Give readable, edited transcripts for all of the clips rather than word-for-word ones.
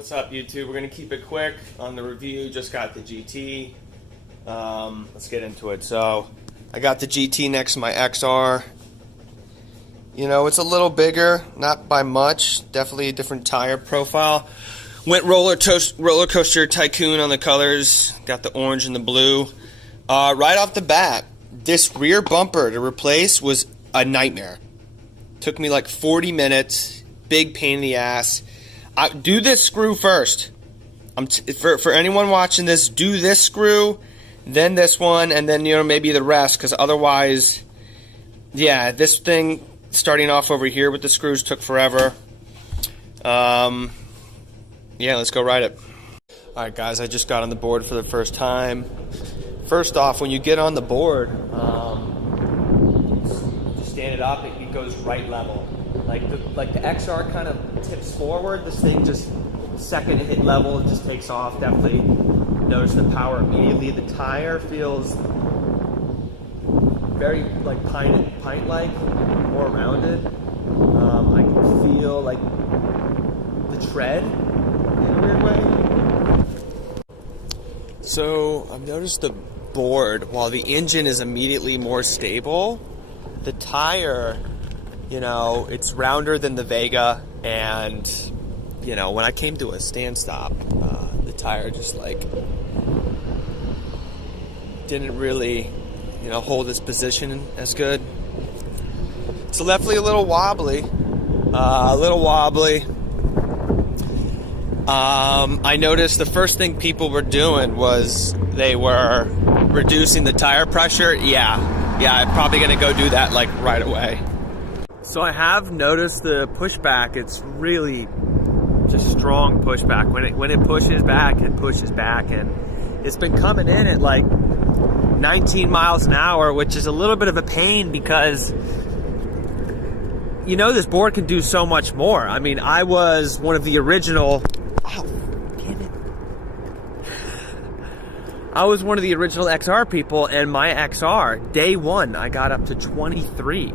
What's up, YouTube? We're gonna keep it quick on the review. Just got the GT. Let's get into it. So I got the GT next to my XR. You know, it's a little bigger, not by much. Definitely a different tire profile. Went roller coaster tycoon on the colors. Got the orange and the blue. Right off the bat, this rear bumper to replace was a nightmare. Took me like 40 minutes. Big pain in the ass. Do this screw first. For anyone watching this, do this screw, then this one, and then maybe the rest, because otherwise, yeah, this thing starting off over here with the screws took forever. Yeah, let's go ride it. All right, guys, I just got on the board for the first time. First off, when you get on the board, just stand it up, it goes right level. Like the XR kind of tips forward. This thing just second it hit level, it just takes off. Definitely notice the power immediately. The tire feels very like pint-like, more rounded. I can feel like the tread in a weird way. So I've noticed the board, while the engine is immediately more stable, the tire, it's rounder than the Vega, and when I came to a stand stop, the tire just didn't really hold its position as good. It's definitely a little wobbly. I noticed the first thing people were doing was they were reducing the tire pressure. Yeah, I'm probably gonna go do that right away. So I have noticed the pushback. It's really just strong pushback. When it pushes back, and it's been coming in at 19 miles an hour, which is a little bit of a pain because this board can do so much more. I mean, I was one of the original. Oh, damn it! I was one of the original XR people, and my XR day one I got up to 23.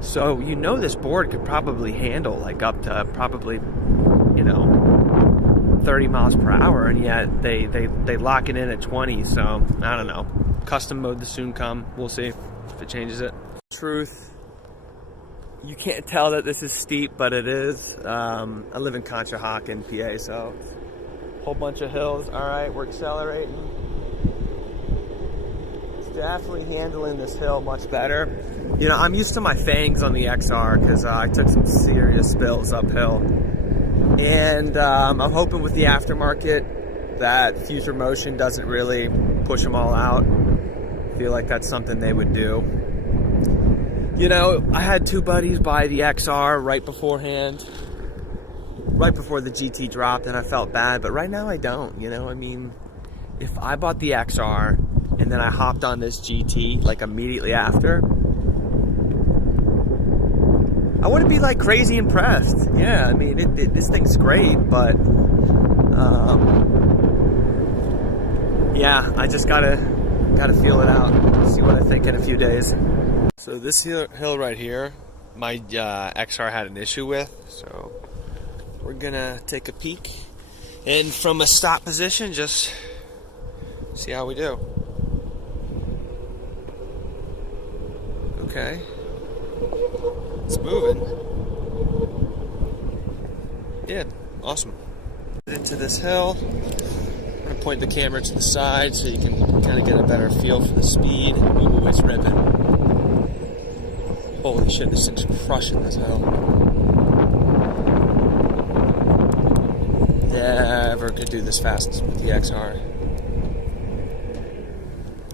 So this board could probably handle up to probably 30 miles per hour, and yet they lock it in at 20. So I don't know. Custom mode to soon come. We'll see if it changes it. Truth, you can't tell that this is steep, but it is. I live in Conshohocken, PA, so a whole bunch of hills. All right, we're accelerating. It's definitely handling this hill much better. I'm used to my fangs on the XR because I took some serious spills uphill. And I'm hoping with the aftermarket that Future Motion doesn't really push them all out. I feel like that's something they would do. I had two buddies buy the XR right before the GT dropped, and I felt bad, but right now I don't. If I bought the XR and then I hopped on this GT immediately after, I wouldn't be crazy impressed. Yeah, this thing's great, but yeah, I just gotta feel it out, see what I think in a few days. So this hill right here, my XR had an issue with, so we're gonna take a peek, and from a stop position, just see how we do. Okay. It's moving. Yeah, awesome. Into this hill. I'm gonna point the camera to the side so you can kind of get a better feel for the speed. Ooh, it's ripping. Holy shit, this thing's crushing this hill. Never could do this fast with the XR.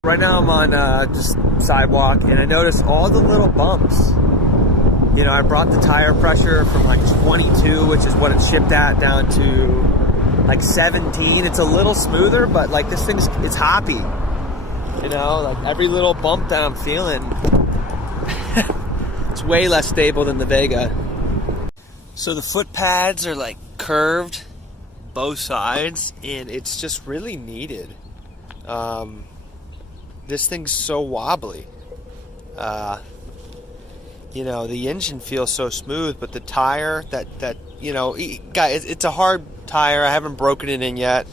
Right now I'm on just sidewalk, and I noticed all the little bumps. I brought the tire pressure from 22, which is what it's shipped at, down to 17. It's a little smoother, but this it's hoppy. Every little bump that I'm feeling, it's way less stable than the Vega. So the foot pads are curved, both sides, and it's just really needed. This thing's so wobbly. The engine feels so smooth, but the tire, guys, it's a hard tire. I haven't broken it in yet.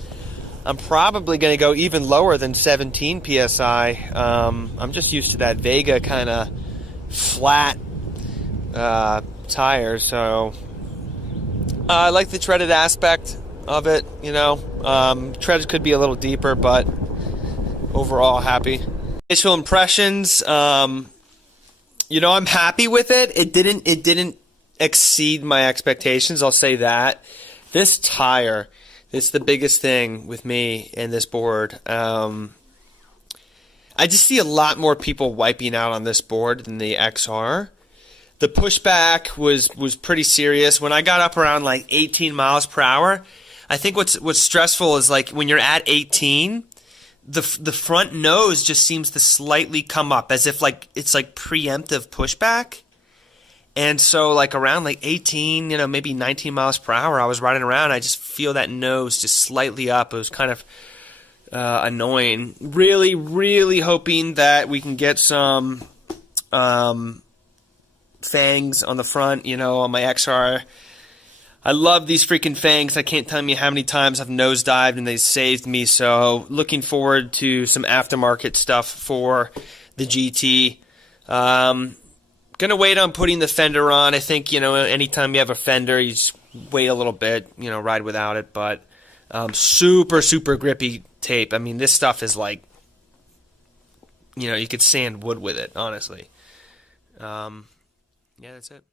I'm probably going to go even lower than 17 psi. I'm just used to that Vega kind of flat tire, so I like the treaded aspect of it. You know, treads could be a little deeper, but overall happy. Initial impressions. You know, I'm happy with it. It didn't exceed my expectations. I'll say that. This tire, it's the biggest thing with me and this board. I just see a lot more people wiping out on this board than the XR. The pushback was pretty serious. When I got up around like 18 miles per hour, I think what's stressful is like when you're at 18, the front nose just seems to slightly come up as if like it's like preemptive pushback. And so like around like 18, you know, maybe 19 miles per hour, I was riding around. I just feel that nose just slightly up. It was kind of annoying. Really, really hoping that we can get some fangs on the front, you know, on my XR. I love these freaking fangs. I can't tell you how many times I've nosedived and they saved me. So looking forward to some aftermarket stuff for the GT. Gonna wait on putting the fender on. I think, you know, anytime you have a fender, you just wait a little bit, you know, ride without it. But super, super grippy tape. I mean, this stuff is like, you know, you could sand wood with it, honestly. Yeah, that's it.